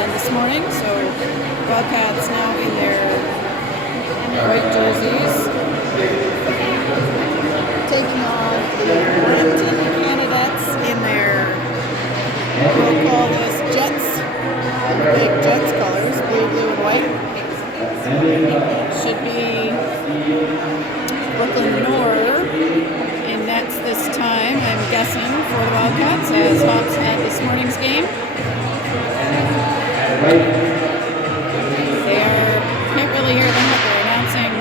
than this morning. So Wildcats now in their white jerseys, taking on the Brampton Candidates in their, we'll call this Jets, big Jets colors, blue, blue, and white. Should be Brooklyn Noor in nets this time, I'm guessing, for the Wildcats, as Hawks at this morning's game. Can't really hear them, but they're announcing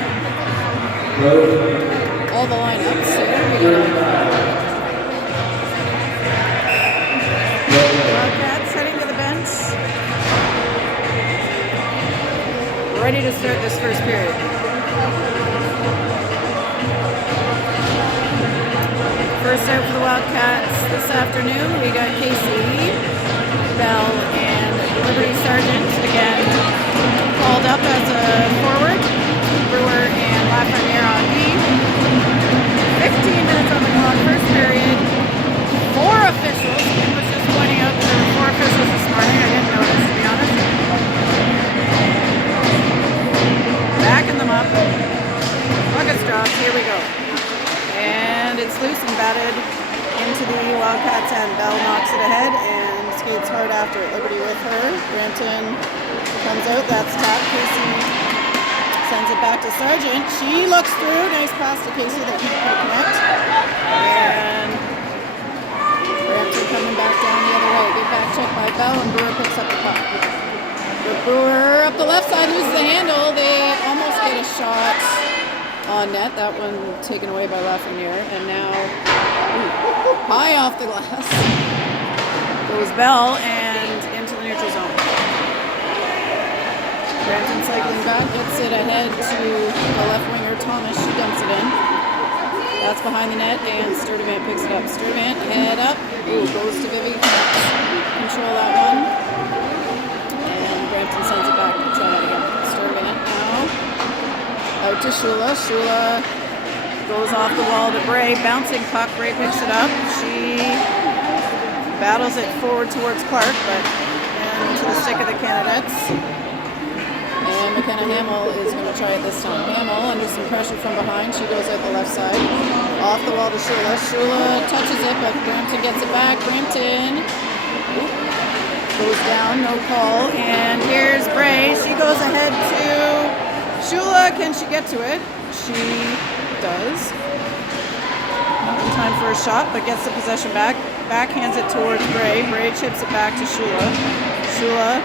all the lineups. So Wildcats heading to the bench, ready to start this first period. First out for the Wildcats this afternoon, we got Casey, Bell, and Liberty Sargent again called up as a forward. Brewer and Lafreniere on B. 15 minutes on the clock, first period. 4 officials. I was just pointing out that there were 4 officials this morning. I didn't notice, to be honest. Backing them up. Buckets dropped. Here we go. And it's loose and batted into the Wildcats end. Bell knocks it ahead and skates hard after it. Liberty with her. Brampton comes out. That's tap. Casey sends it back to Sargent. She looks through. Nice pass to Casey that he can connect. And Brampton coming back down the other way. Good back check by Bell, and Brewer picks up the puck. Brewer up the left side loses the handle. They almost get a shot on net. That one taken away by Lafreniere. And now high off the glass goes Bell and into the neutral zone. Brampton cycling back, gets it ahead to the left winger Thomas. She dumps it in. That's behind the net, and Sturdivant picks it up. Sturdivant head up. Goes to Vivi. Control that one. And Brampton sends it back. Try that again. Sturdivant now out to Shula. Shula goes off the wall to Bray. Bouncing puck. Bray picks it up. She battles it forward towards Clark, but into the stick of the Candidates. And McKenna Hamill is going to try it this time. Hamill under some pressure from behind. She goes out the left side. Off the wall to Shula. Shula touches it, but Brampton gets it back. Brampton goes down, no call. And here's Bray. She goes ahead to Shula. Can she get to it? She does. Not in time for a shot, but gets the possession back. Backhands it towards Bray. Bray chips it back to Shula. Shula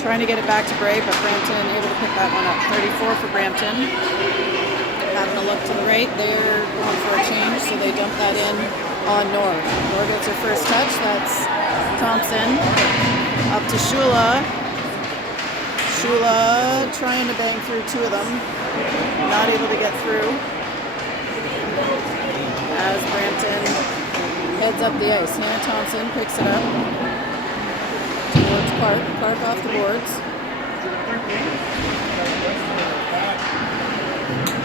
trying to get it back to Bray, but Brampton able to pick that one up. 34 for Brampton. Having a look to the right. They're going for a change, so they dump that in on Noor. Noor gets her first touch. That's Thompson. Up to Shula. Shula trying to bang through 2 of them. Not able to get through. As Brampton heads up the ice. Hannah Thompson picks it up towards Clark. Clark off the boards.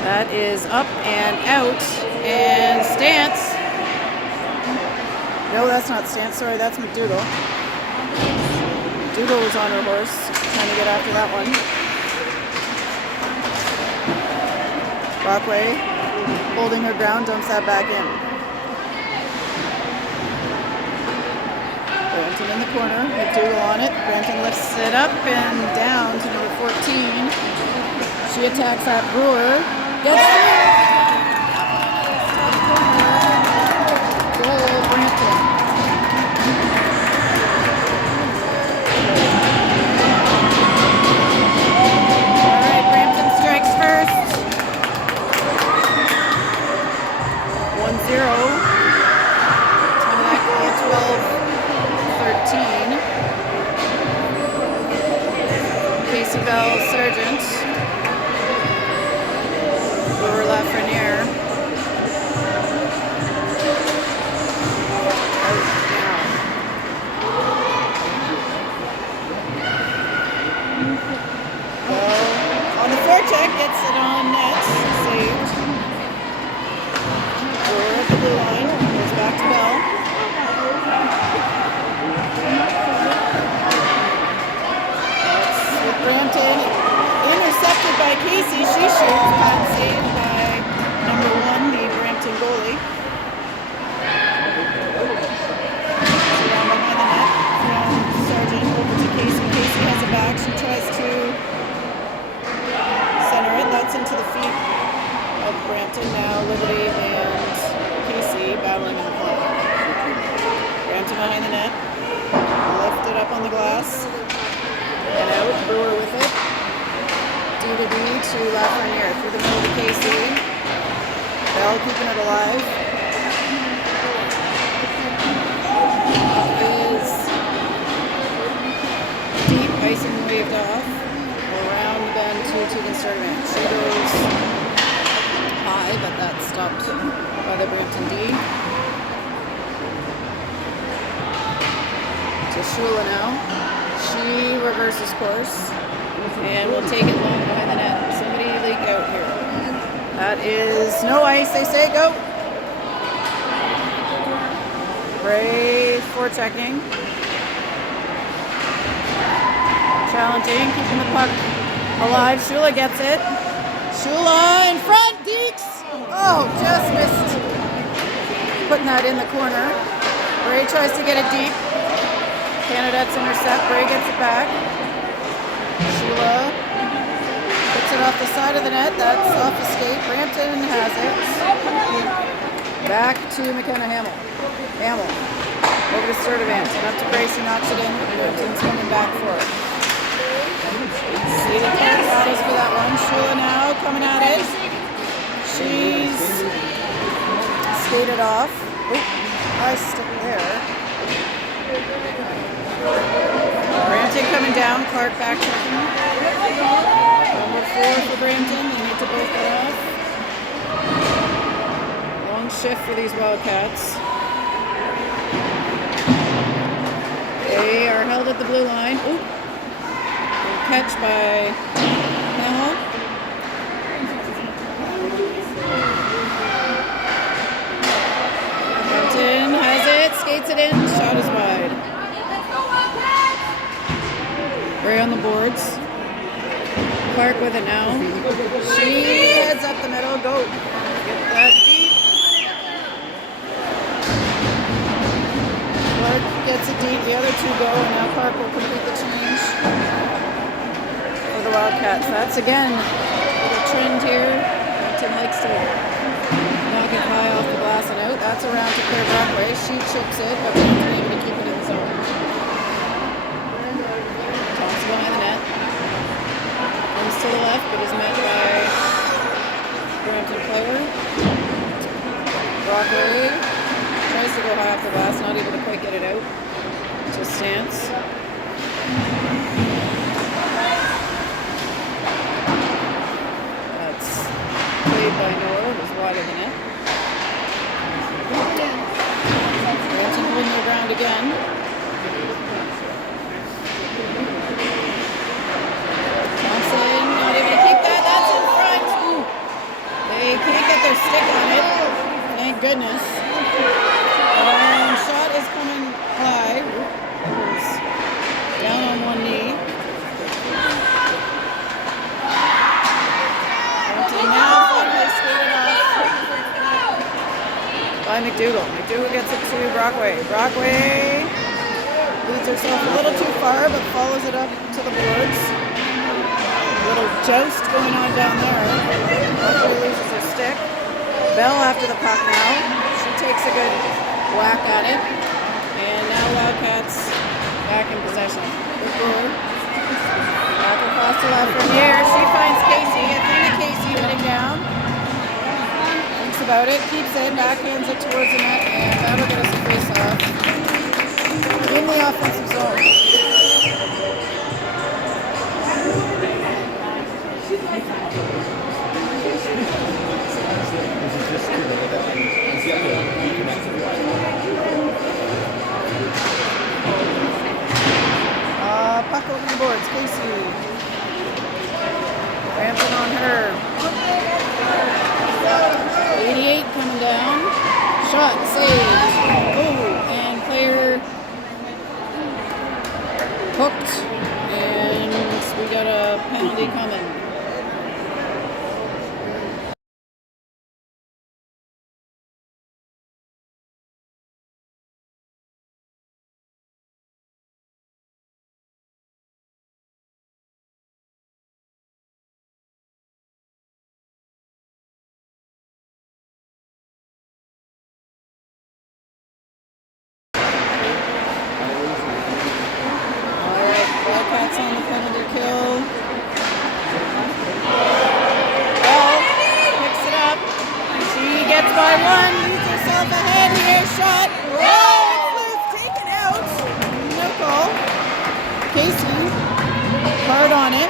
That is up and out. And Stantz. No, that's not Stantz. Sorry, that's McDougall. McDougall was on her horse, trying to get after that one. Brockway holding her ground, dumps that back in. Brampton in the corner, McDougall on it. Brampton lifts it up and down to number 14. She attacks that Brewer. Gets through. Goal, Brampton. All right, Brampton strikes first. 1-0. Time of that goal, 12-13. Casey Bell, Sargent. Brewer, Lafreniere. Out now. Bell on the forecheck, gets it on net. Saved. Brewer at the blue line. Goes back to Bell. Bad save by number 1, the Brampton goalie. So down behind the net from Sargent over to Casey. Casey has it back. She tries to center it. That's into the feet of Brampton. Now Liberty and Casey battling in the corner. Brampton behind the net. Lifted up on the glass. And out. Brewer with it. D to D to Lafreniere. Through the middle to Casey. Bell keeping it alive. Is deep. Icing waved off. Around the bend to Tegan Sturdivant. She goes high, but that's stopped by the Brampton D. To Shula now. She reverses course and will take it long behind the net. Somebody leak out here. That is no ice, they say. Go. Bray forechecking. Challenging, keeping the puck alive. Shula gets it. Shula in front. Deeks. Oh, just missed putting that in the corner. Bray tries to get it deep. Canada's intercept. Bray gets it back. Shula puts it off the side of the net. That's off the skate. Brampton has it. Back to McKenna Hamill. Hamill over to Sturdivant. And up to Bray. She knocks it in. Brampton's coming back for it. See the battles for that one. Shula now coming at it. She's skated off. Oop, high stick there. Brampton coming down. Clark back checking. Number 4 for Brampton. They need to both get off. Long shift for these Wildcats. They are held at the blue line. Oop. Catch by Hamill. Brampton has it, skates it in, shot is wide. Bray on the boards. Clark with it now. She heads up the middle, go. Get that deep. Clark gets it deep, the other 2 go, and now Clark will complete the change. The Wildcats. That's again a trend here. Brampton likes to knock it high off the glass and out. That's around to Claire Brockway. She chips it, but Brampton able to keep it in the zone. Thompson behind the net. Comes to the left, but is met by Brampton player. Brockway tries to go high off the glass, not able to quite get it out. Just stance. Played by Noah, was wide of the net. Brampton holding the ground again. Thompson not able to keep that. That's in front. Ooh. They can't get their stick on it. Thank goodness. Shot is coming high. Down on one knee. Now finally skated off by McDougall. McDougall gets it to Brockway. Brockway leads herself a little too far, but follows it up to the boards. A little joust going on down there. Brockway loses her stick. Bell after the puck now. She takes a good whack at it. And now Wildcats back in possession. Good goal. Back across to Lafreniere. She finds Casey. Athena Casey heading down. Thinks about it. Keeps it. Backhands it towards the net. And that'll get us a face-off in the offensive zone. Puck over the boards. Casey. Brampton on her. 88 coming down. Shot, saved. Oh, and player hooked. And we got a penalty coming. Casey. Hard on it.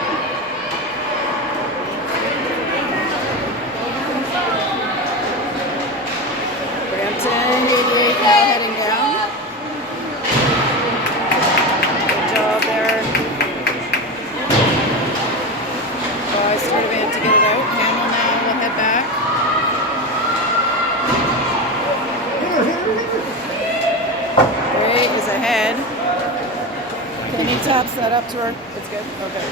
Brampton, 88 now heading down. Good job there. By Sturdivant to get it out. Handle now will head back. Gray is ahead. Kenny taps that up to her. It's good? Okay.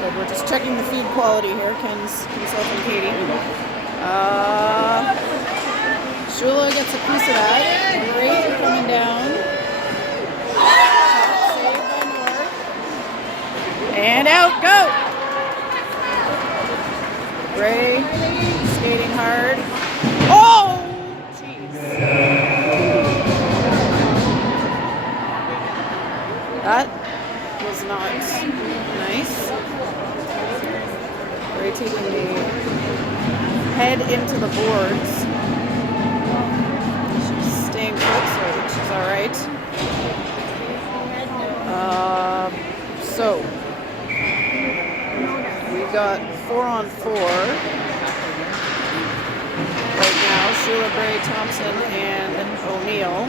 Good. We're just checking the feed quality here. Ken's consulting Katie. Shula gets a piece of that. Gray coming down. Shot saved by North. And out. Go! Gray skating hard. Oh! Jeez. That was not nice. Gray taking the head into the boards. She's staying put, so I think she's all right. So we've got 4-on-4 right now. Sheila, Bray, Thompson, and O'Neill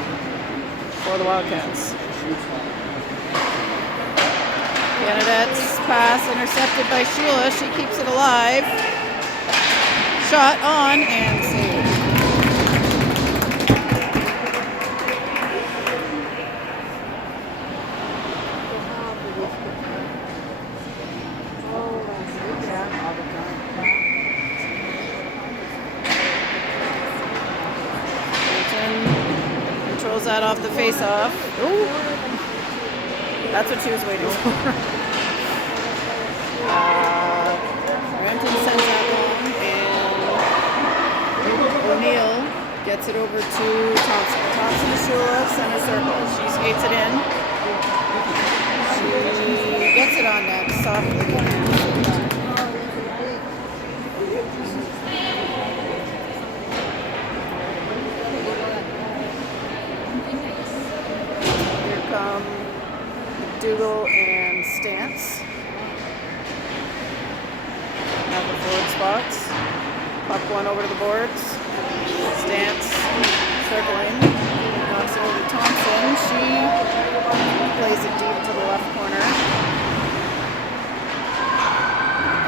for the Wildcats. Canadet's pass intercepted by Sheila. She keeps it alive. Shot on and saved. Controls that off the face-off. Ooh. That's what she was waiting for. Brampton sends that long, and O'Neill gets it over to Thompson. Thompson to Shula, center circle. She skates it in. She gets it on net softly. Here come Dougal and Stance at the forward spots. Puck one over to the boards. Stance circling. Knocks it over to Thompson. She plays it deep to the left corner.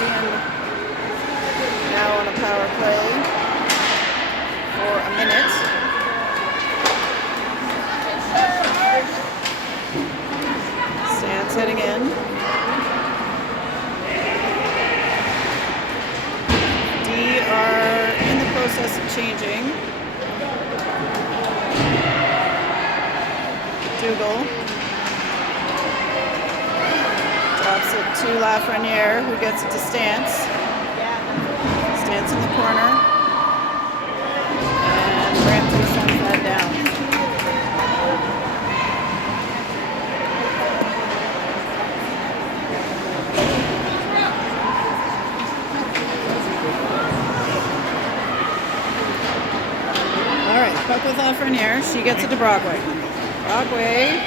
And now on a power play for a minute. Stance heading in. D are in the process of changing. Dougal drops it to Lafreniere, who gets it to Stance. Stance in the corner. And Brampton sends that down. Puck with Lafreniere. She gets it to Brockway. Brockway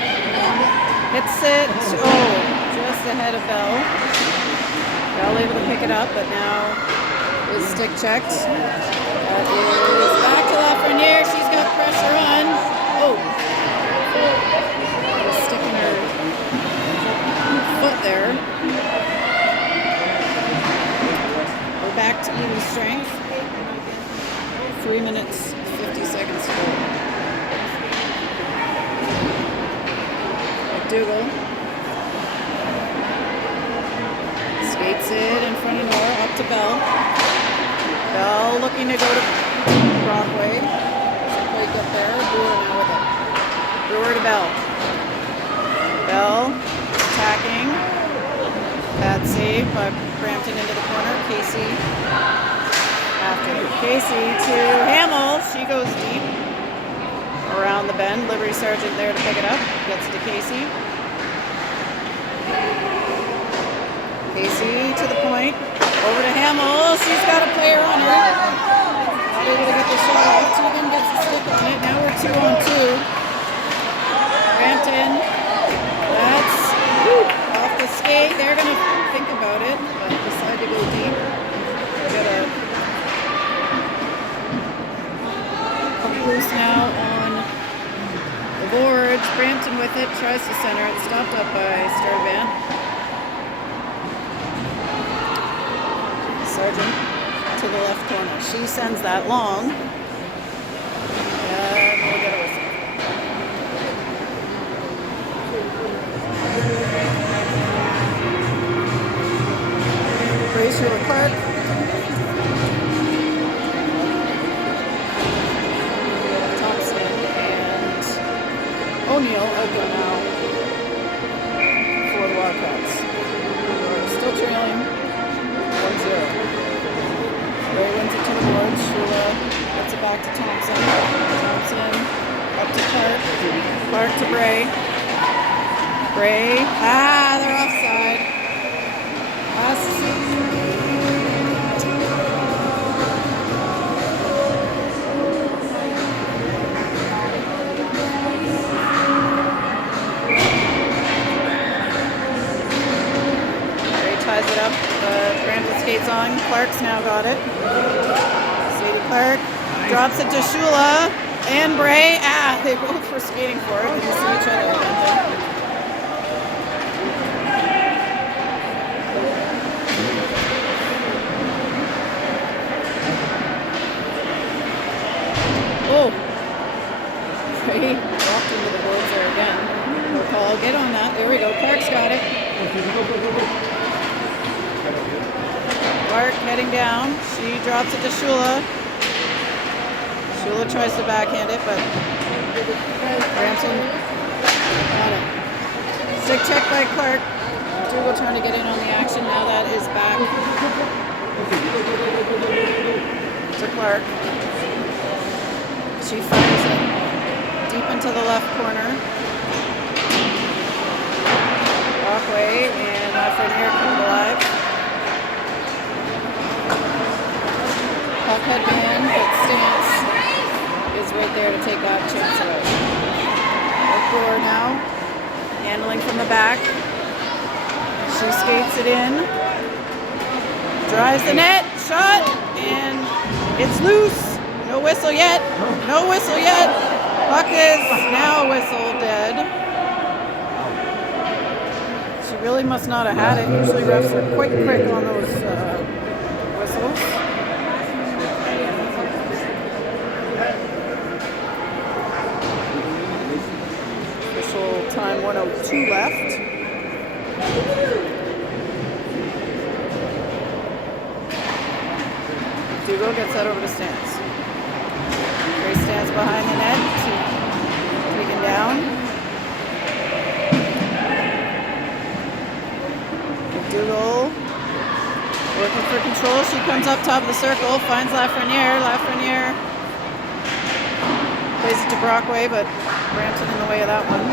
hits it. Oh, just ahead of Bell. Bell able to pick it up, but now is stick checked. That is back to Lafreniere. She's got pressure on. Oh. Just sticking her foot there. We're back to even strength. 3 minutes. 50 seconds to go. McDougal skates it in front of Nora, up to Bell. Bell looking to go to Brockway. Doesn't quite get there. Brewer now with it. Brewer to Bell. Bell attacking. Bad save by Brampton into the corner. Casey after Casey to Hamill. She goes deep around the bend. Livery Sergeant there to pick it up. Gets it to Casey. Casey to the point. Over to Hamill. She's got a player on her. Not able to get the shot off. Tegan gets the stick on it. Now we're 2-on-2. Brampton. That's... Woo. it, tries to center it, stopped up by Sturdivant. Sargent to the left corner. She sends that long. And we'll get a whistle. Brace Sheila Clark. Thompson and O'Neill open now for the Wildcats. We're still trailing 1-0. Ray wins it to the boards. Sheila gets it back to Thompson. Thompson up to Clark. Clark to Bray. Bray. They're offside. Ties it up. Brampton skates on. Clark's now got it. Sadie Clark drops it to Shula and Bray. They both were skating for it. They see each other again. Oh! Bray walked into the boards there again. No call. Get on that. There we go. Clark's got it. Clark heading down. She drops it to Shula. Shula tries to backhand it, but Brampton got it. Stick check by Clark. Dougal trying to get in on the action. Now that is back to Clark. She fires it deep into the left corner. Walkway and Lafreniere comes alive. Puck headband, but Stance is right there to take that chance away. O'Connor now, handling from the back. She skates it in, drives the net, shot, and it's loose. No whistle yet. No whistle yet. Puck is now whistle dead. She really must not have had it. Usually refs are quite quick on those whistles. Official time 1:02 left. Dougal gets that over to Stance. Grace stands behind the net, taken down. Dougal working for control. She comes up top of the circle, finds Lafreniere. Lafreniere plays it to Brockway, but Brampton in the way of that one.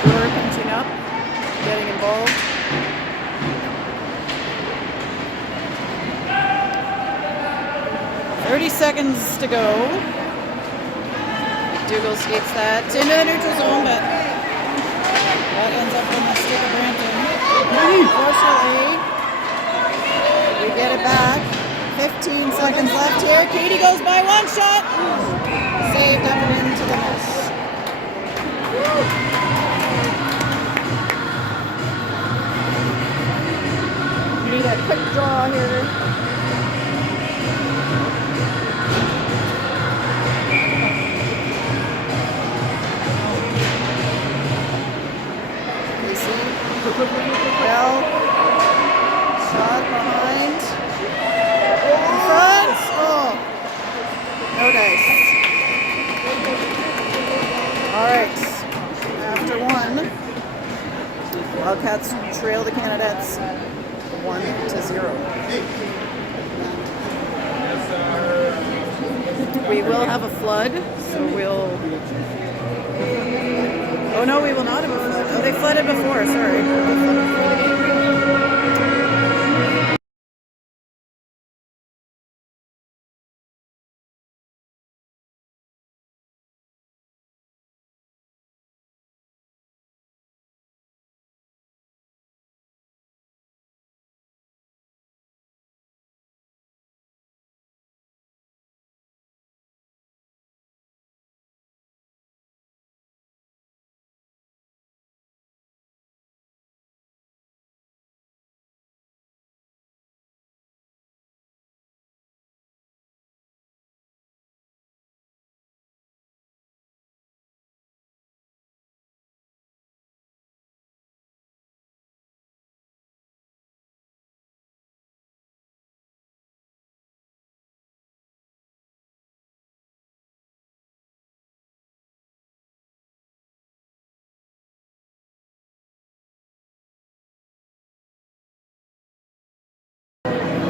Brewer pinching up, getting involved. 30 seconds to go. Dougal skates that into the neutral zone, but that ends up on the stick of Brampton. Unfortunately, we get it back. 15 seconds left here. Katie goes by one shot. Saved up and into the net. We need a quick draw here. Bell, shot behind, in front, no dice. Alright, after one, Wildcats trail the Canadettes 1-0. We will have a flood, so we'll... Oh no, we will not have a flood. Oh, they flooded before, sorry. They flooded before the game.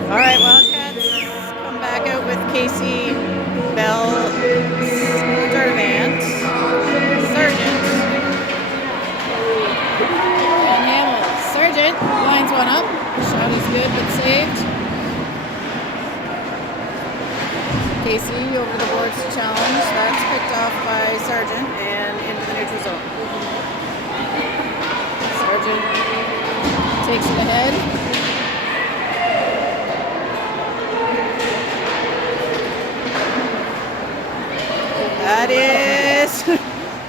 All right, Wildcats come back out with Casey, Bell, Sturdivant, Sargent, and Hamill. Sargent lines one up. Shot is good, but saved. Casey over the boards to challenge. That's picked off by Sargent and into the neutral zone. Sargent takes it ahead. That is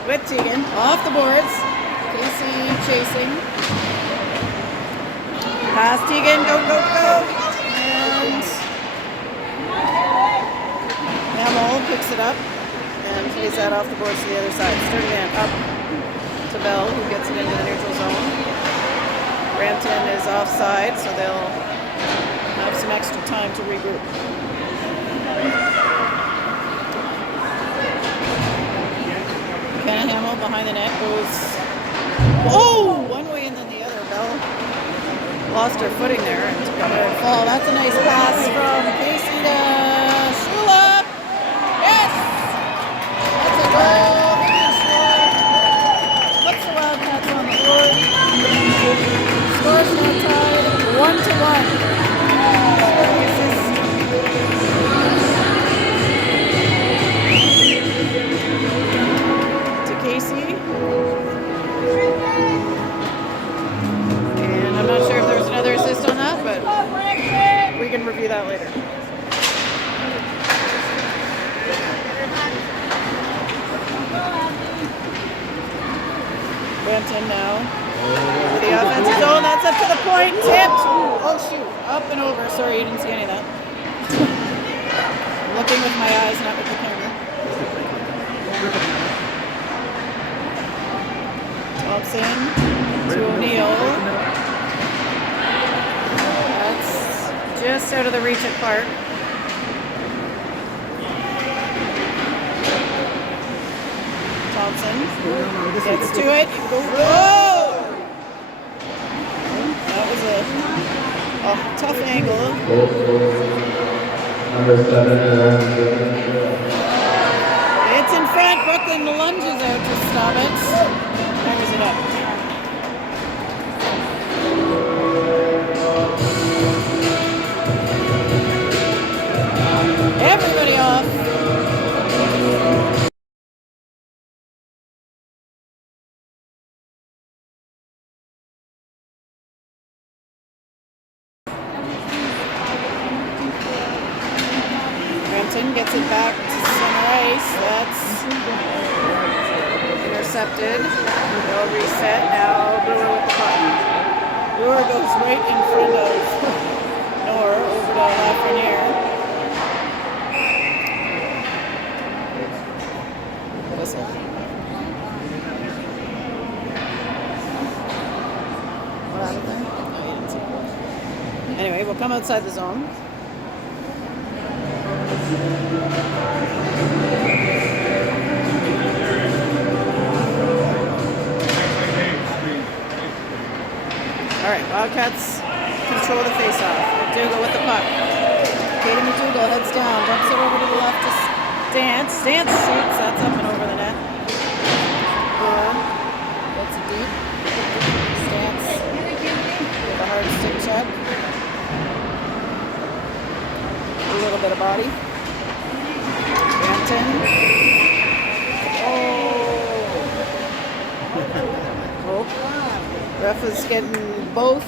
with Tegan off the boards. Casey chasing. Pass Tegan, go, go, go. And Hamill picks it up and plays that off the boards to the other side. Sturdivant up to Bell, who gets it into the neutral zone. Brampton is offside, so they'll have some extra time to regroup. Kenna Hamill behind the net goes, oh, one way and then the other. Bell lost her footing there and took a fall. That's a nice pass from Casey to Shula. Yes! That's a goal. Puts the Wildcats on the board. Score's now tied 1-1. Casey. And I'm not sure if there's another assist on that, but we can review that later. Brampton now for the offensive zone. That's up to the point. Tipped. Oh, shoot. Up and over. Sorry, you didn't see any of that. I'm looking with my eyes, not with the camera. Thompson to O'Neill. That's just out of the reach of Clark. Thompson gets to it. You go. Whoa! That was a tough angle. It's in front. Brooklyn lunges out to stop it. Brings it up. Everybody off. Brampton gets it back to center ice. That's intercepted. They'll reset. Now Brewer with the puck. Brewer goes right in front of Nor over to Lafreniere. Whistle. What happened there? No, you didn't see it. Anyway, we'll come outside the zone. All right, Wildcats control the face-off. McDougall with the puck. Katie McDougall heads down, dumps it over to the left to Stance. Stance shoots, that's up and over the net. That's a deep. Stance with a hard stick check. A little bit of body. Brampton. Oh. Ref was getting both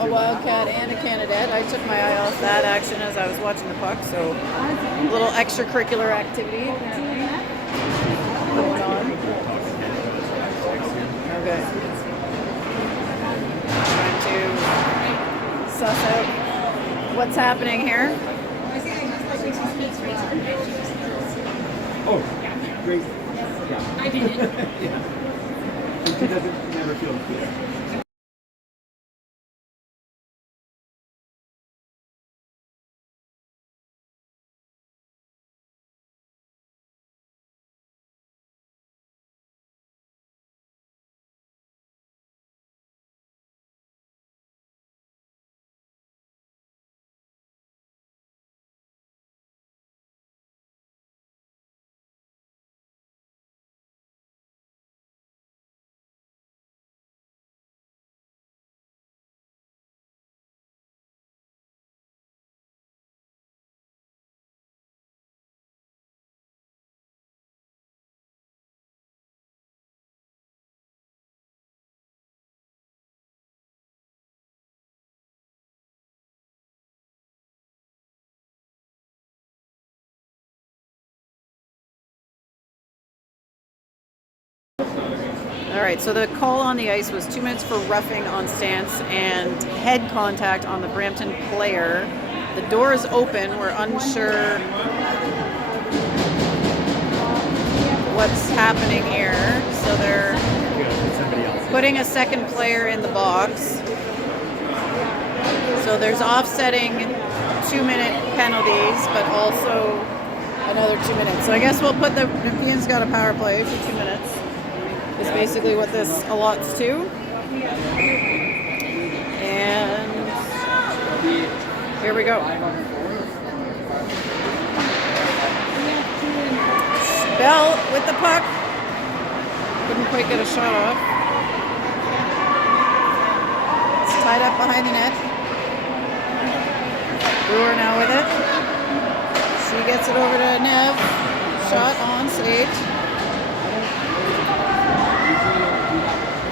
a Wildcat and a Canadette. I took my eye off that action as I was watching the puck, so a little extracurricular activity apparently going on. Okay. Trying to suss out what's happening here. Oh, great. Yeah. I did it. Yeah. She doesn't never feel fear. All right, so the call on the ice was 2 minutes for roughing on stance and head contact on the Brampton player. The door is open. We're unsure what's happening here. So they're putting a second player in the box. So there's offsetting 2-minute penalties, but also another 2 minutes. So I guess we'll put the Nepean's got a power play for 2 minutes. Is basically what this allots to. And here we go. Bell with the puck. Couldn't quite get a shot off. It's tied up behind the net. Brewer now with it. She gets it over to Nev. Shot on, saved.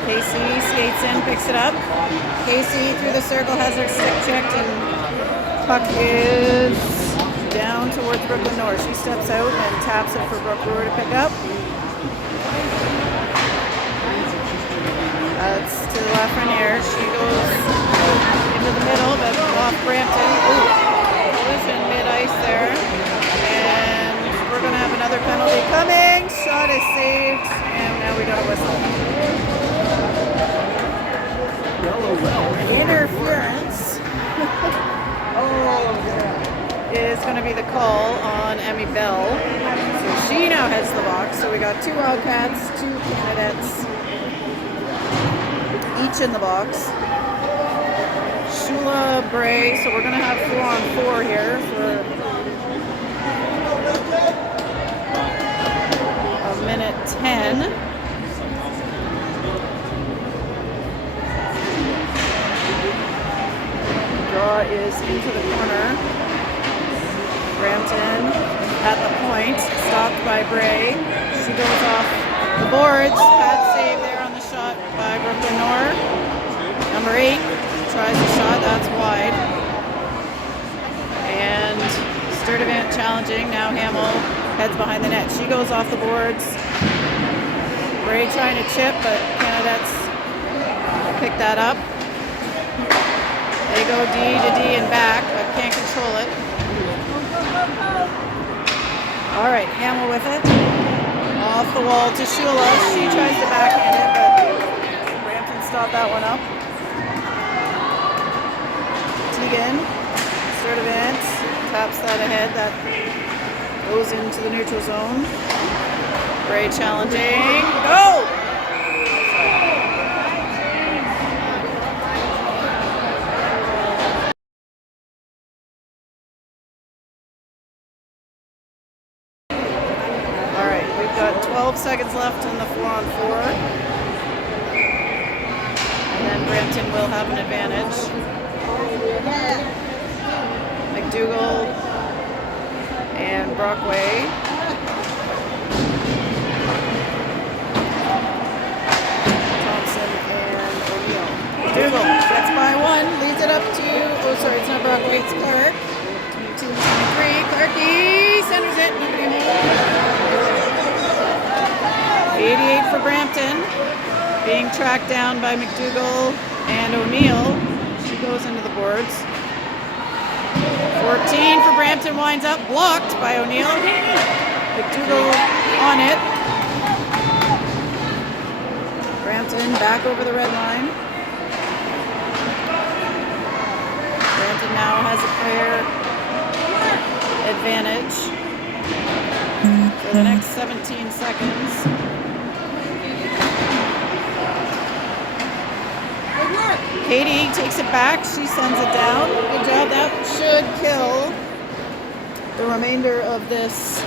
Casey skates in, picks it up. Casey through the circle has her stick checked, and puck is down towards Brooklyn North. She steps out and taps it for Brooke Brewer to pick up. That's to the left front here. She goes into the middle, but off Brampton. Collision mid-ice there. And we're going to have another penalty coming. Shot is saved, and now we got a whistle. Interference is going to be the call on Emmy Bell. So she now heads the box. So we got 2 Wildcats, 2 candidates, each in the box. Shula Bray. So we're going to have 4-on-4 here for a minute 10. Draw is into the corner. Brampton at the point, stopped by Bray. She goes off the boards. Pad save there on the shot by Brooklyn North. Number 8 tries the shot, that's wide. And Sturdivant challenging. Now Hamill heads behind the net. She goes off the boards. Bray trying to chip, but Canadians pick that up. They go D to D and back, but can't control it. All right, Hamill with it. Off the wall to Shula. She tries to backhand it, but Brampton stopped that one up. Tegan, Sturdivant, taps that ahead. That goes into the neutral zone. Bray challenging. Go! We've got 12 seconds left in the 4-on-4. And then Brampton will have an advantage. McDougall and Brockway. Thompson and O'Neill. McDougall gets by 1, leads it up to, it's not Brockway, it's Clark. 22, 23, Clarkie centers it, nobody home. 88 for Brampton, being tracked down by McDougall and O'Neill. She goes into the boards. 14 for Brampton, winds up, blocked by O'Neill. McDougall on it. Brampton back over the red line. Brampton now has a player advantage for the next 17 seconds. Katie takes it back. She sends it down. Good job. That should kill the remainder of this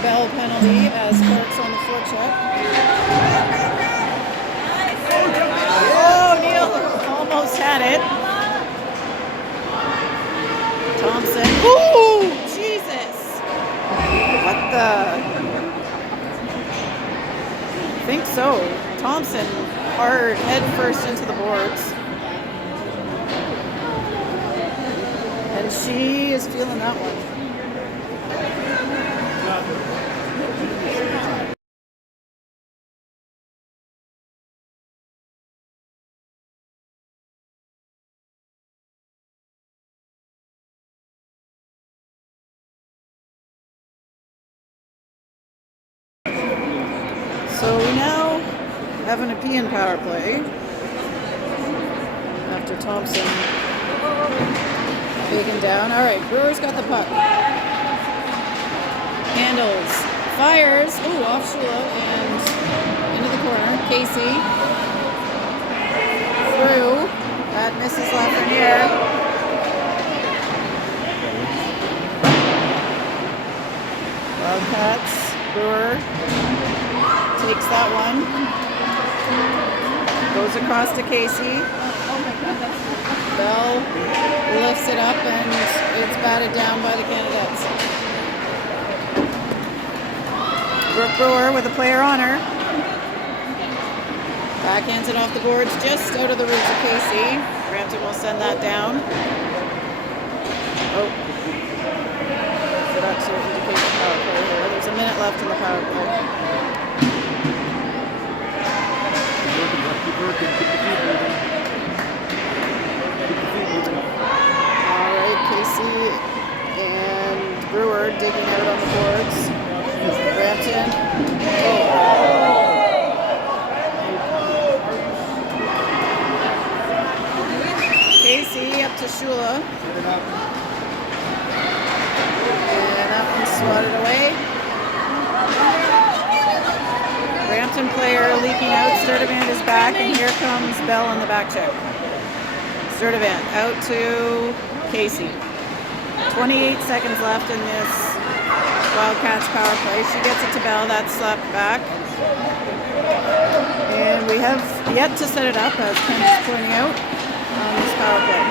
Bell penalty as Clark's on the forecheck. Oh, Neil almost had it. Thompson. Ooh, Jesus. What the? I think so. Thompson hard head first into the boards. And she is feeling that one. So we now have a Nepean power play after Thompson taken down. All right, Brewers got the puck. Handles, fires. Ooh, off Shula and into the corner. Casey through. That misses Lafreniere. Wildcats. Brewer takes that one. Goes across to Casey. Bell lifts it up and it's batted down by the Canadettes. Brooke Brewer with a player on her. Backhands it off the boards just out of the reach of Casey. Brampton will send that down. Oh. So that's to indicate the power play here. There's a minute left in the power play. Alright, Casey and Brewer digging out on the boards. Brampton. Casey up to Shula. And that one's swatted away. Brampton player leaking out. Sturdivant is back, and here comes Bell on the back check. Sturdivant out to Casey. 28 seconds left in this Wildcats power play. She gets it to Bell. That's slapped back. And we have yet to set it up, as Ken is pointing out, on this power play.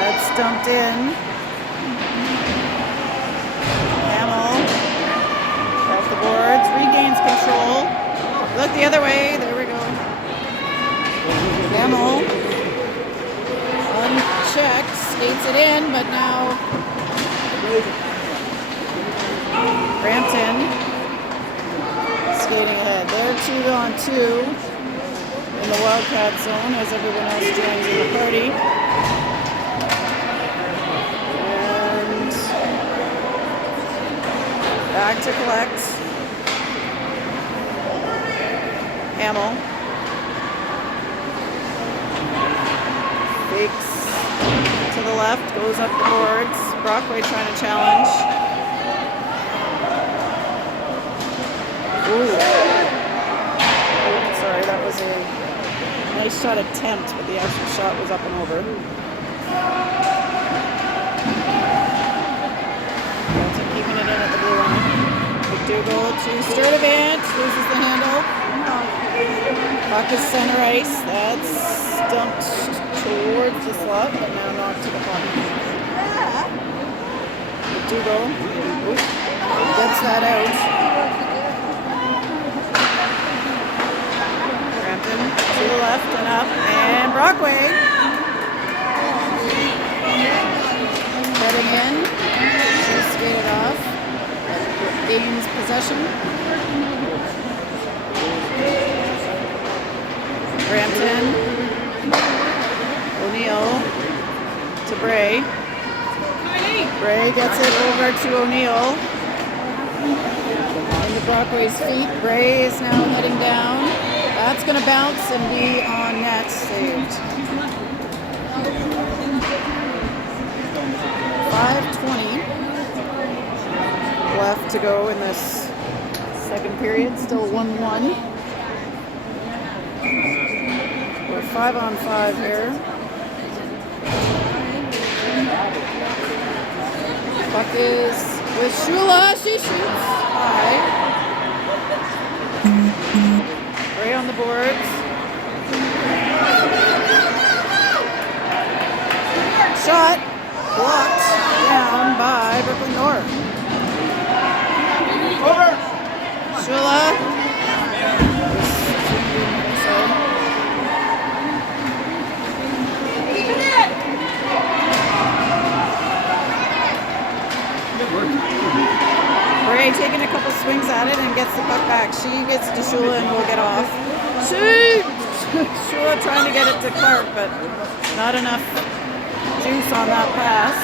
That's dumped in. Hamill off the boards, regains control. Look the other way. There we go. Hamill unchecked, skates it in, but now Brampton skating ahead. They're 2-on-2 in the Wildcat zone as everyone else joins in the party. And back to collect. Hamill fakes to the left, goes up the boards. Brockway trying to challenge. Ooh. Oh, sorry, that was a nice shot attempt, but the actual shot was up and over. Brampton keeping it in at the blue line. McDougall to Sturdivant, loses the handle. Puck is center ice. That's dumped towards the slot, but now knocked to the puck. McDougall gets that out. Brampton to the left and up, and Brockway heading in. She skated off. Gains possession. Brampton. O'Neill to Bray. Bray gets it over to O'Neill. Into Brockway's feet. Bray is now heading down. That's going to bounce and be on net, saved. 5:20 left to go in this second period. Still 1-1. We're 5-on-5 here. Puck is with Shula. She shoots high. Bray on the boards. Shot blocked down by Brooklyn North. Over. Shula. Bray taking a couple swings at it and gets the puck back. She gets to Shula and will get off. Shoot! Shula trying to get it to Clark, but not enough juice on that pass.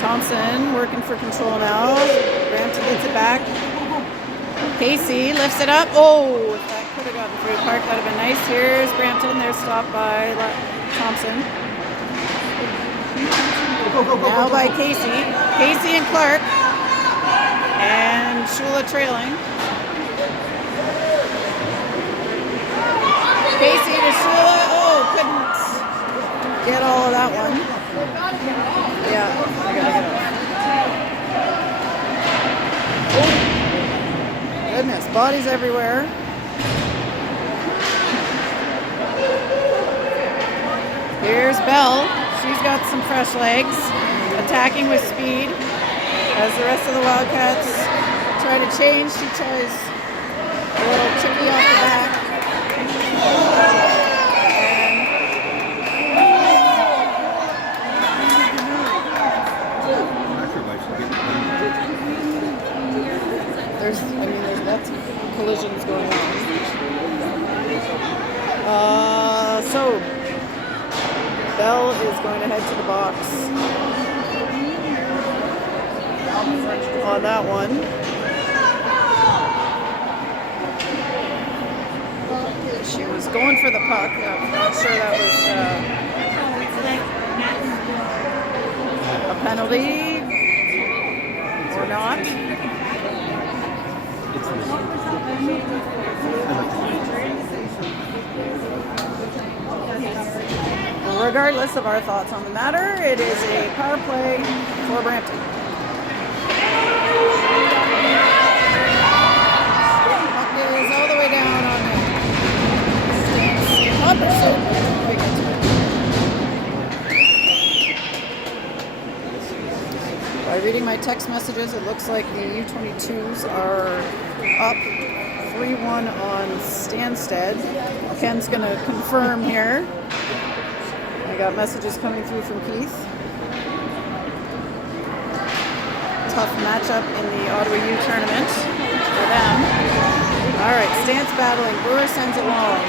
Thompson working for control now. Brampton gets it back. Casey lifts it up. Oh, if that could have gotten through Park, that would have been nice. Here's Brampton. They're stopped by Thompson. Now by Casey. Casey and Clark. And Shula trailing. Casey to Shula. Oh, couldn't get all of that one. Yeah, I gotta get it. Oh, goodness, bodies everywhere. Here's Bell. She's got some fresh legs. Attacking with speed. As the rest of the Wildcats try to change, she tries a little chicky off the back. There's lots of collisions going on. So Bell is going to head to the box on that one. She was going for the puck. I'm not sure that was a penalty or not. Regardless of our thoughts on the matter, it is a power play for Brampton. Puck is all the way down on the By reading my text messages, it looks like the U22s are up 3-1 on Stansted. Ken's going to confirm here. I got messages coming through from Keith. Tough matchup in the Ottawa U tournament for them. All right, Stance battling. Brewer sends it long.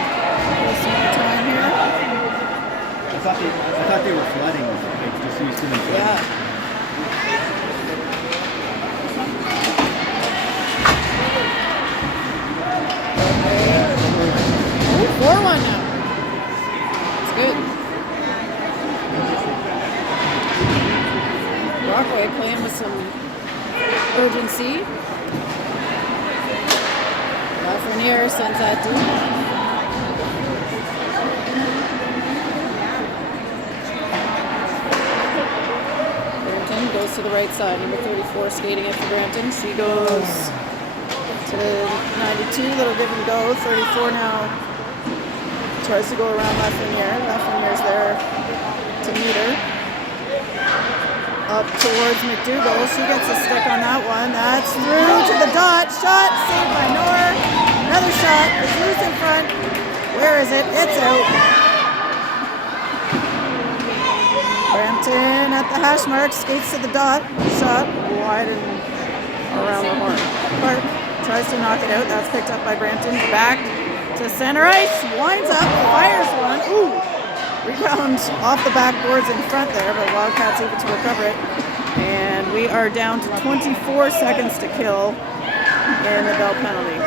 Some more time here. I thought they were flooding. They just used to them flooding. Yeah. Okay. 4-1 now. It's good. Brockway playing with some urgency. Lafreniere sends that deep. Brampton goes to the right side. Number 34 skating it for Brampton. She goes to 92. Little give and go. 34 now tries to go around Lafreniere. Lafreniere's there to meet her. Up towards McDougall. She gets a stick on that one. That's through to the dot. Shot saved by Noor. Another shot. It's loose in front. Where is it? It's out. Brampton at the hash mark. Skates to the dot. Shot wide and around the horn. Clark tries to knock it out. That's picked up by Brampton. Back to center ice. Winds up. Fires one. Ooh. Rebound off the backboards in front there, but Wildcats able to recover it. And we are down to 24 seconds to kill in the Bell penalty.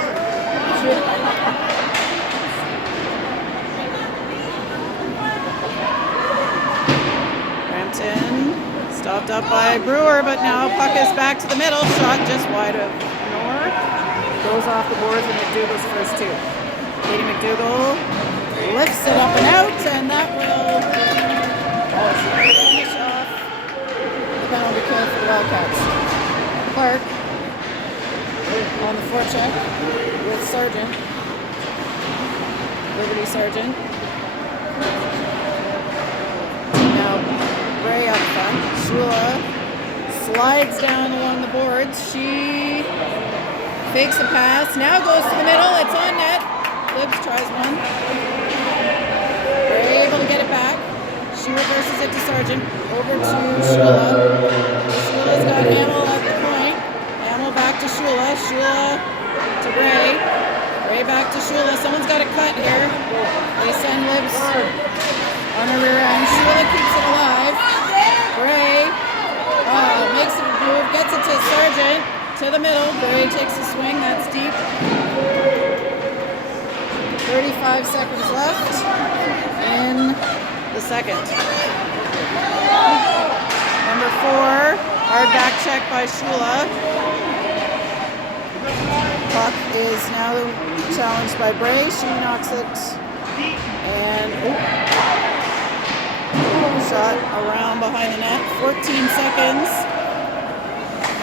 Brampton stopped up by Brewer, but now puck is back to the middle. Shot just wide of Noor. Goes off the boards in McDougall's first two. Katie McDougall lifts it up and out, and that will finish off the penalty kill for the Wildcats. Clark on the forecheck with Sargent. Liberty Sargent. Now Bray up front. Shula slides down along the boards. She fakes a pass. Now goes to the middle. It's on net. Libs tries one. Bray able to get it back. She reverses it to Sargent. Over to Shula. Shula's got Hamill at the point. Hamill back to Shula. Shula to Bray. Bray Bray back to Shula. Someone's got a cut here. They send Libs on the rear end. Shula keeps it alive. Bray makes a move, gets it to Sargent. To the middle. Bray takes a swing. That's deep. 35 seconds left in the second. Number 4, hard back check by Shula. Puck is now challenged by Bray. She knocks it. And shot around behind the net. 14 seconds.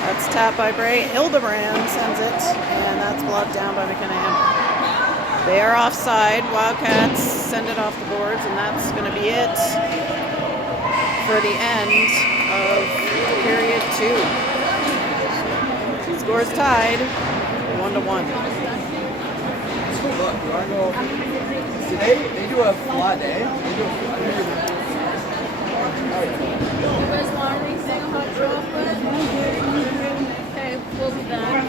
That's tapped by Bray. Hildebrand sends it. And that's blocked down by McKinnon. They are offside. Wildcats send it off the boards, and that's going to be it for the end of period 2. Scores tied 1-1. Look, you want to go? They do a flat day. They do a flat day. You guys want anything hot chocolate? Okay, we'll be back.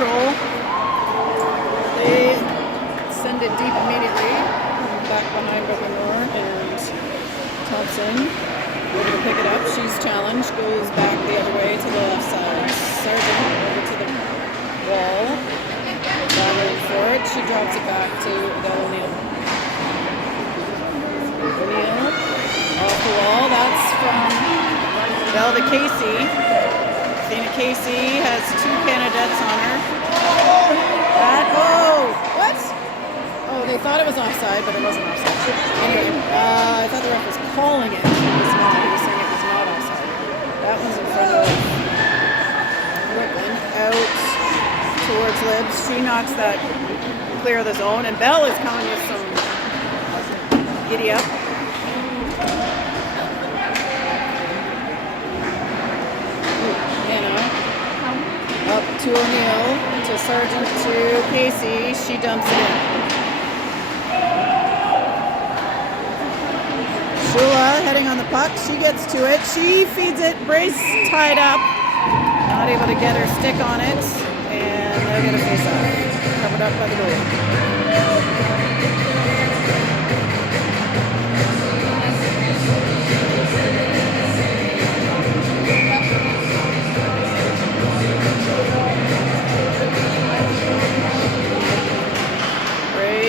control. They send it deep immediately. Back behind Beckendorf and Thompson. Able to pick it up. She's challenged. Goes back the other way to the left side. Sargent over to the wall. Battling for it. She drops it back to Adele O'Neill. O'Neill off the wall. That's from Adele to Casey. Dana Casey has 2 Canadettes on her. What? Oh, they thought it was offside, but it wasn't offside. Anyway, I thought the ref was calling it. It was not. He was saying it was not offside. That one's in front of Whitman. Out towards Libs. She knocks that clear of the zone, and Bell is coming with some giddy up. Up to O'Neill, to Sargent, to Casey. She dumps it in. Shula heading on the puck. She gets to it. She feeds it. Brace tied up. Not able to get her stick on it. And they'll get a face-off. Covered up by the goal.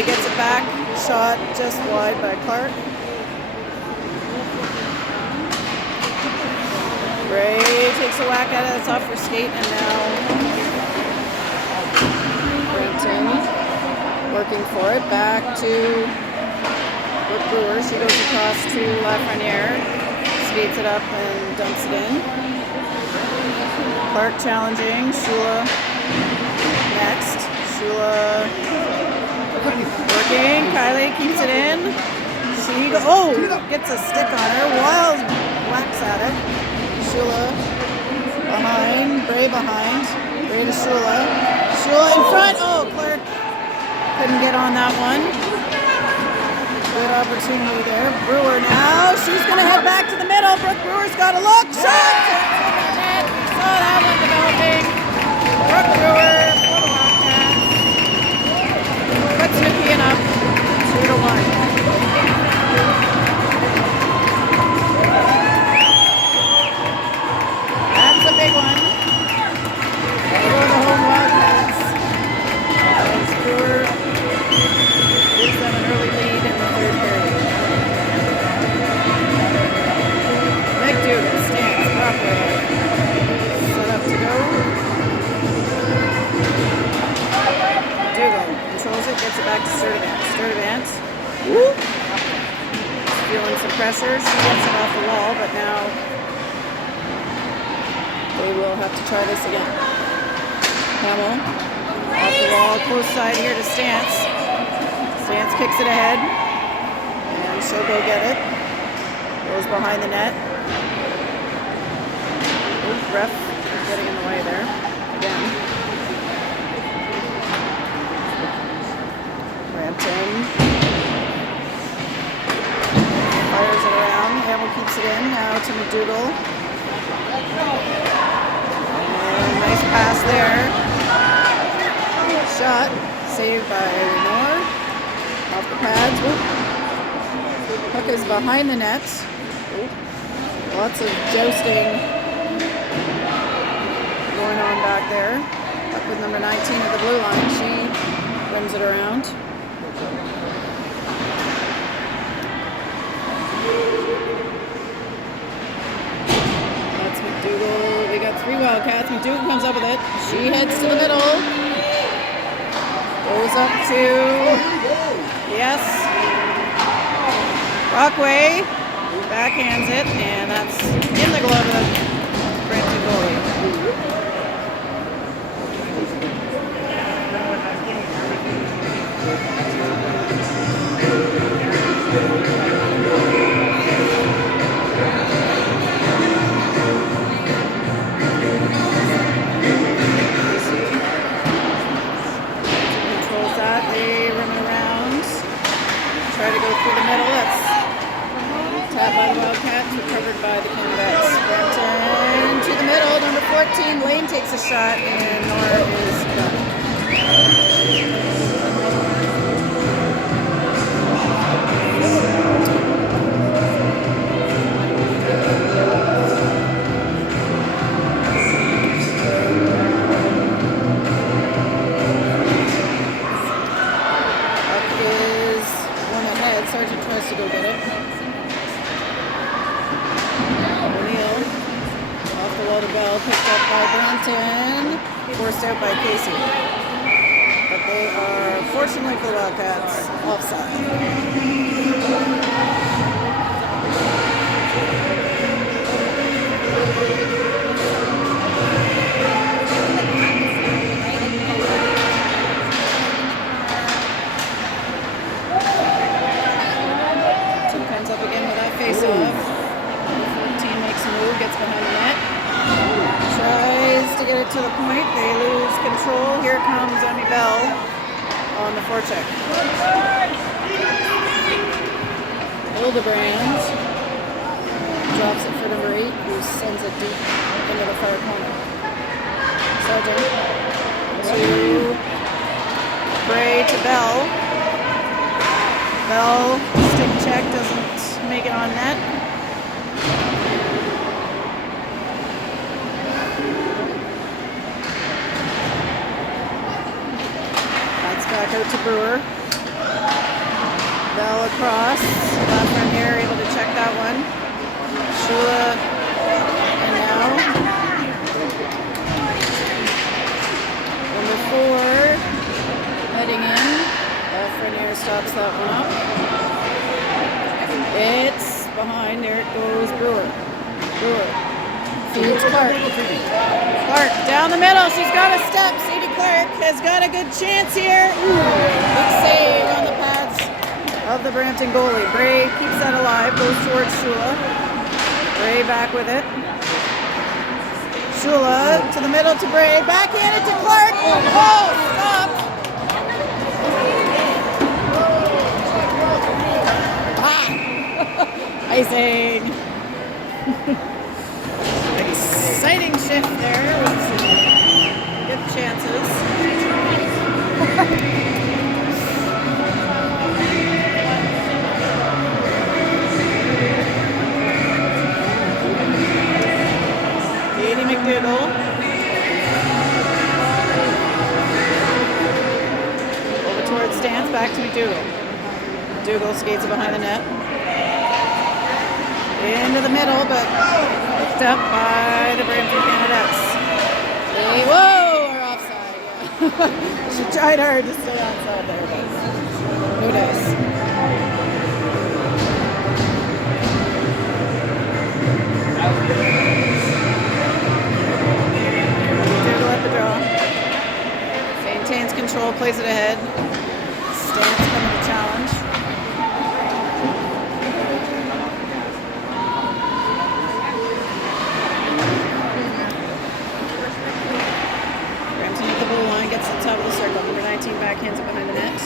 Gets it back, shot just wide by Clark. Ray takes a whack at it, it's off her skate, and now Brampton working for it. Back to Brooke Brewer. She goes across to Lafreniere, skates it up and dumps it in. Clark challenging, Shula next. Shula working, Kylie keeps it in. She gets a stick on her. Wild whacks at it. Shula behind, Bray behind. Bray to Shula. Shula in front. Oh, Clark couldn't get on that one. Good opportunity there. Brewer now. She's going to head back to the middle. Brooke Brewer's got a look. Shot! We saw that one developing. Brooke Brewer. Puts Nepean up 2-1. That's a big one. For the home Wildcats. As Brewer gives them an early lead in the 3rd period. McDougal stands Brockway. Set up to go. Dougal controls it, gets it back to Sturdivant. Sturdivant, feeling some pressure. She gets it off the wall, but now they will have to try this again. Hamill off the wall, close side here to Stance. Stance kicks it ahead, and she'll go get it. Goes behind the net. Ref getting in the way there again. Brampton fires it around. Hamill keeps it in. Now to McDougal. And nice pass there. Shot. Saved by Lenore. Off the pads. Puck is behind the net. Lots of jousting going on back there. Up with number 19 at the blue line. She brings it around. That's McDougal. We got 3 Wildcats. McDougal comes up with it. She heads to the middle. Goes up to, yes, Brockway. Backhands it, and that's in the glove of the Brampton goalie. Controls that. They run it around. Try to go through the middle. That's tapped by the Wildcats, recovered by the Canadettes. Brampton to the middle. Number 14, Lane takes a shot, and Nora is done. unfortunately for the Wildcats, offside. Comes up again with that face-off. 14 makes a move, gets behind the net. Tries to get it to the point. They lose control. Here comes Emmy Bell on the forecheck. Hildebrand drops it for number 8, who sends it deep into the far corner. Sargent to Bray to Bell. Bell, stick check, doesn't make it on net. That's back out to Brewer. Bell across. Left from here, able to check that one. Shula, and now number 4 heading in. Frenier stops that one up. It's behind. There it goes. Brewer. Feeds Clark. Clark down the middle. She's got a step. Sadie Clark has got a good chance here. Big save on the pads of the Brampton goalie. Bray keeps that alive. Goes towards Shula. Bray back with it. Shula to the middle to Bray. Backhanded to Clark. Oh, stop. Icing. Exciting shift there with some good chances. Katie McDougall. Over towards Stance, back to McDougall. McDougall skates it behind the net. Into the middle, but picked up by the Brampton Canadettes. They, whoa, are offside. Yeah. She tried hard to stay onside there, but no dice. Dougal at the draw. Maintains control, plays it ahead. Stance coming to challenge. Gets to the top of the circle. Number 19 backhands it behind the net.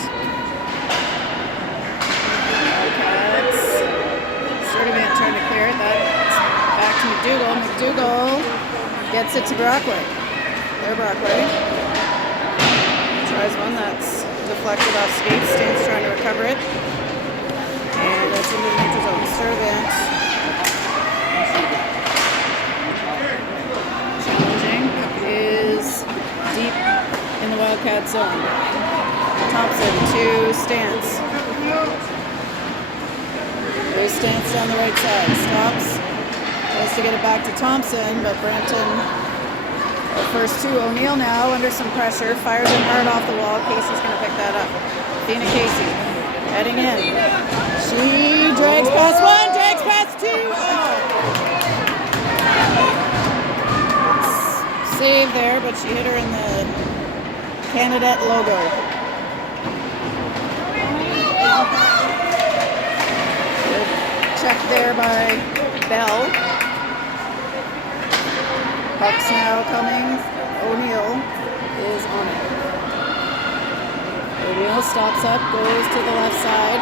Wildcats. Sturdivant trying to clear it. That's back to McDougall. McDougall gets it to Brockway. There, Brockway. Tries one that's deflected off skates. Stan's trying to recover it. And that's into the neutral zone. Sturdivant. Challenging. Is deep in the Wildcat zone. Thompson to Stance. There's Stance down the right side. Stops. Tries to get it back to Thompson, but Brampton, our first 2. O'Neill now under some pressure. Fires it hard off the wall. Casey's going to pick that up. Athena Casey heading in. She drags past 1, drags past 2. Oh. Save there, but she hit her in the Canadette logo. Good check there by Bell. Puck's now coming. O'Neill is on it. O'Neill stops up, goes to the left side.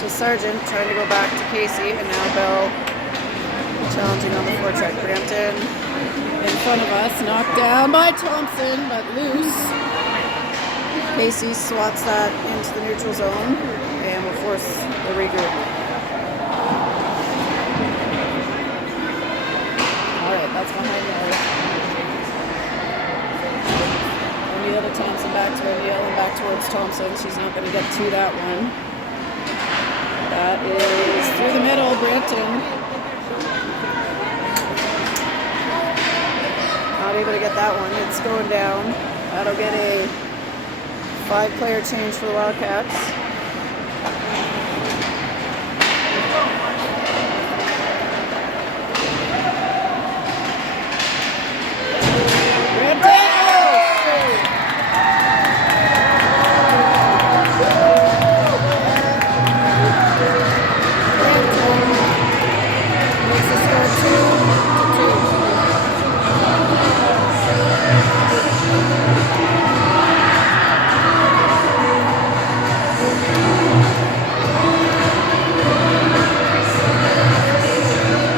To Sargent, trying to go back to Casey, and now Bell challenging on the forecheck. Brampton in front of us, knocked down by Thompson, but loose. Casey swats that into the neutral zone and will force the regroup. Alright, that's behind there. O'Neill to Thompson, back to O'Neill, and back towards Thompson. She's not going to get to that one. That is through the middle, Brampton. Not able to get that one. It's going down. That'll get a 5-player change for the Wildcats. Brampton! Makes the score 2-2.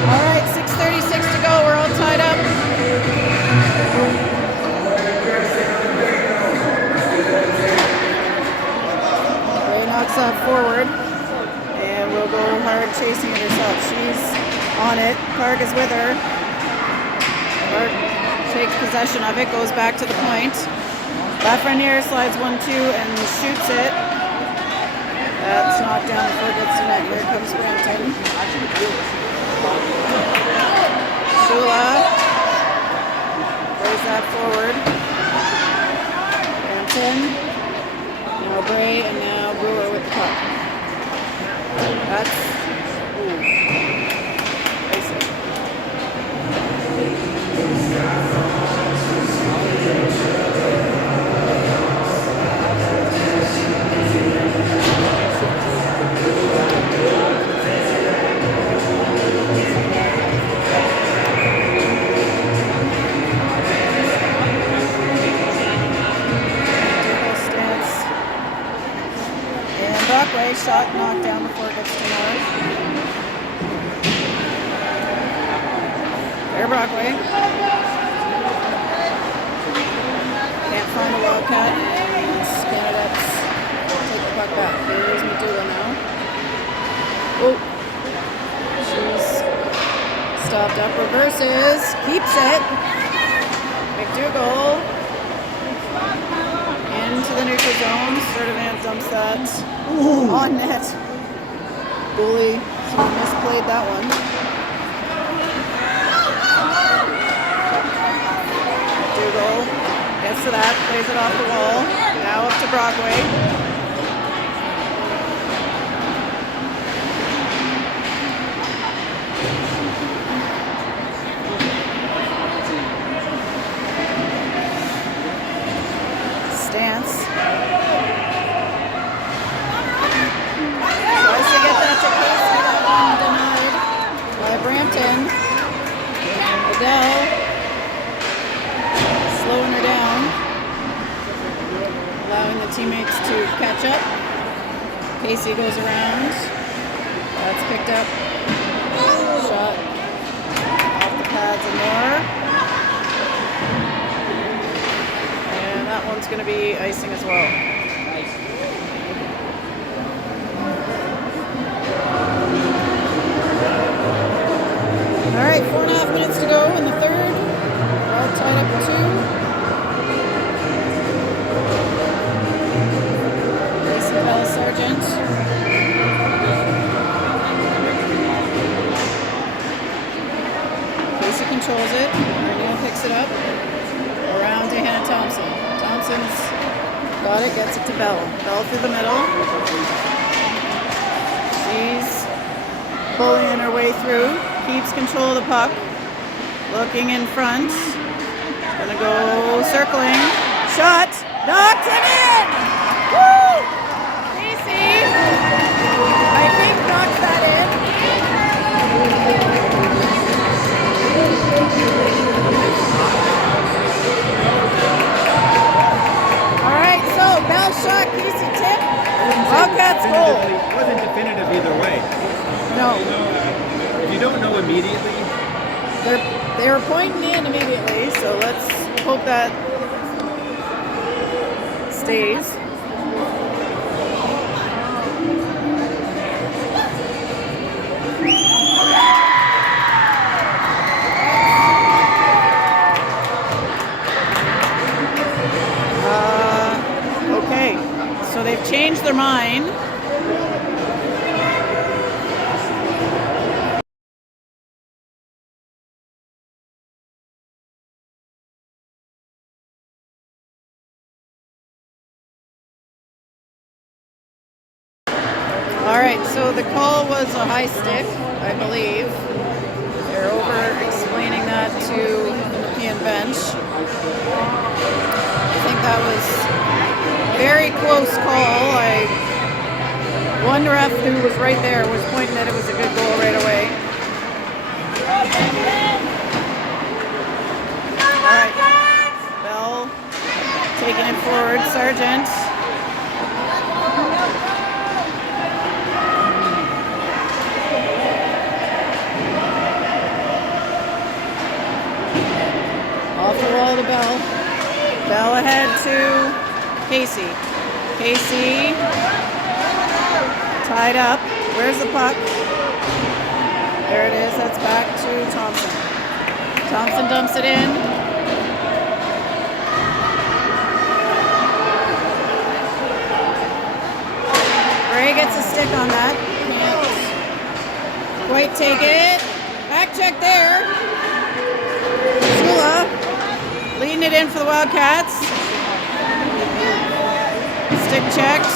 All right, 6:36 to go. We're all tied up. Ray knocks that forward, and will go hard chasing it herself. She's on it. Clark is with her. Clark takes possession of it, goes back to the point. Lafreniere slides 1-2 and shoots it. That's knocked down before it gets to net. Here comes Brampton. Shula plays that forward. Brampton. Now Bray, and now Brewer with the puck. That's icing. Brockway shot knocked down before it gets to North. There, Brockway. Can't find a Wildcat, and Canada's take the puck back. Here's Madula now. Oh, she's stopped up, reverses, keeps it. McDougall into the neutral zone. Sturdivant dumps that on net. Goalie sort of misplayed that one. Dougal gets to that, plays it off the wall. Now up to Brockway. Stance. Tries to get that to Casey. That one denied by Brampton. Adele slowing her down, allowing the teammates to catch up. Casey goes around. That's picked up. Shot off the pads and more. And that one's going to be icing as well. All right, 4.5 minutes to go in the third. We're all tied up at 2. Isabella Sargent. Casey controls it. Arnell picks it up. Around to Hannah Thompson. Thompson's got it, gets it to Bell. Bell through the middle. She's bullying her way through. Keeps control of the puck. Looking in front. Gonna go circling. Shot. Knocked it in! Woo! Casey, I think, knocks that in. Alright, so Bell shot, Casey tip. Wildcats goal. It wasn't definitive either way. No. If you don't know immediately, They were pointing in immediately, so let's hope that stays. Okay, so they've changed their mind. All right, so the call was a high stick, I believe. They're over explaining that to the Nepean bench. I think that was a very close call. One ref who was right there was pointing that it was a good goal right away. All right, Bell taking it forward, Sargent. Off the wall to Bell. Bell ahead to Casey. Casey tied up. Where's the puck? There it is. That's back to Thompson. Thompson dumps it in. Ray gets a stick on that. Can't quite take it. Back check there. Shula leading it in for the Wildcats. Stick checked.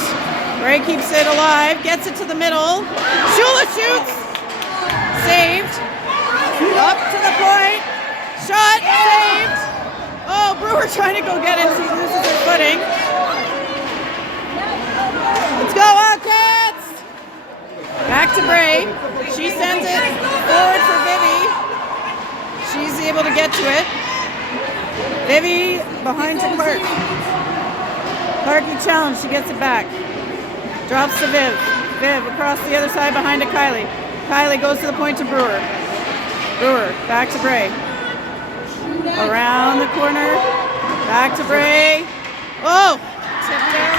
Ray keeps it alive. Gets it to the middle. Shula shoots. Saved. Up to the point. Shot. Saved. Oh, Brewer trying to go get it. She loses her footing. Let's go, Wildcats! Back to Bray. She sends it forward for Vivi. She's able to get to it. Vivi behind to Clark. Clarky challenge. She gets it back. Drops to Viv. Viv across the other side behind to Kylie. Kylie goes to the point to Brewer. Brewer back to Bray. Around the corner. Back to Bray. Oh! Tipped out.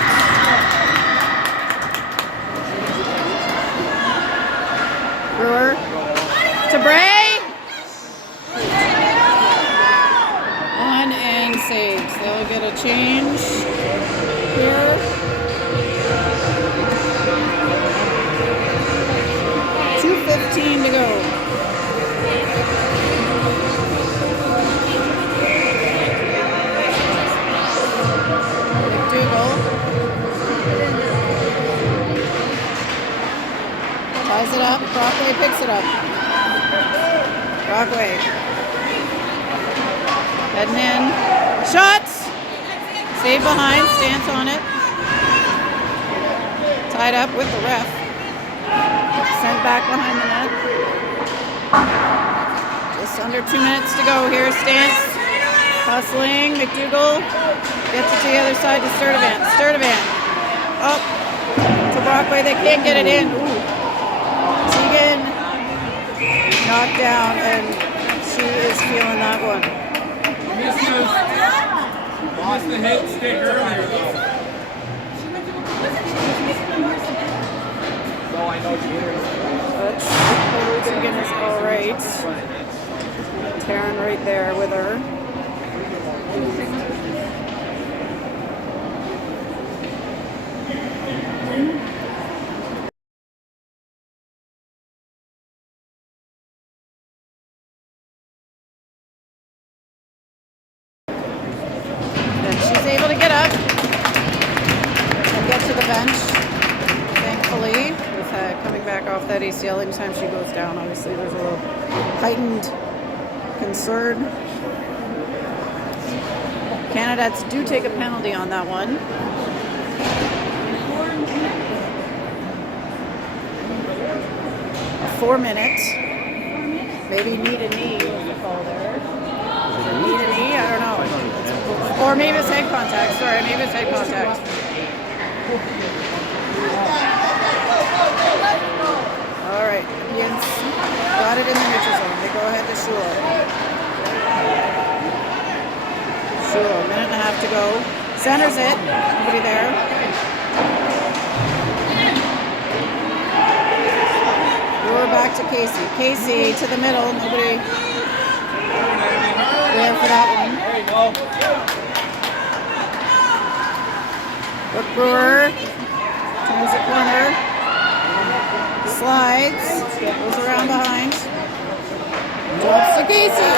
Brewer to Bray. On and saves. They'll get a change here. 2:15 to go. McDougall ties it up. Brockway picks it up. Brockway heading in. Shots! Save behind. Stance on it. Tied up with the ref. Sent back behind the net. Just under 2 minutes to go here. Stance hustling. McDougall gets it to the other side to Sturdivant. Sturdivant up to Brockway. They can't get it in. Ooh. Tegan knocked down, and she is feeling that one. Lost the hit stick earlier though. So I know But Tegan is all right. Taryn right there with her. She's able to get up and get to the bench, thankfully, with coming back off that ACL. Anytime she goes down, obviously there's a little heightened concern. Candidates do take a penalty on that one. A 4-minute. Maybe need a knee was the call there. Need a knee? I don't know. Or maybe it's head contact. Sorry, maybe it's head contact. All right, Nepeans got it in the neutral zone. They go ahead to Shula. Shula, a minute and a half to go. Centers it. Nobody there. We're back to Casey. Casey to the middle. Nobody there for that one. There you go. Brooke Brewer turns the corner, slides, goes around behind, drops to Casey.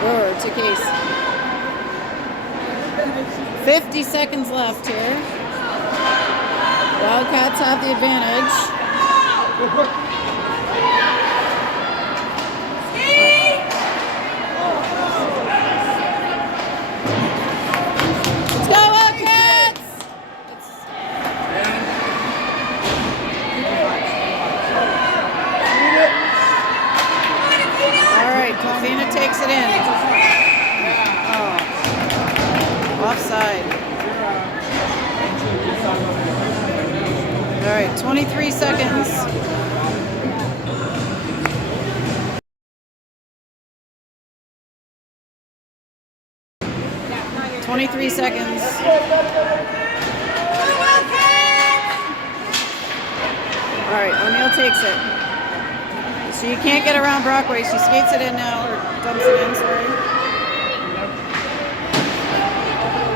Brewer to Casey. 50 seconds left here. Wildcats have the advantage. Let's go, Wildcats! All right, Covina takes it in. Oh. Offside. All right, 23 seconds. All right, O'Neill takes it. So you can't get around Brockway. She skates it in now, or dumps it in, sorry.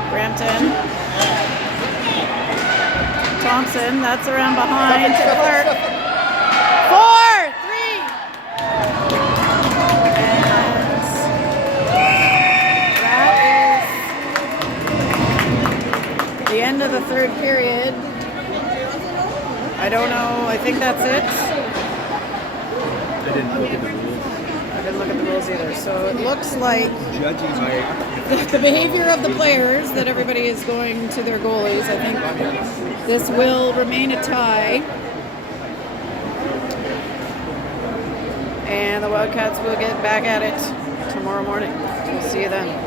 Brampton. Thompson, that's around behind to Clark. 4, 3. And that is the end of the third period. I don't know, I think that's it. I didn't look at the rules. I didn't look at the rules either. So it looks like Judging by the behavior of the players that everybody is going to their goalies. I think this will remain a tie. And the Wildcats will get back at it tomorrow morning. We'll see you then.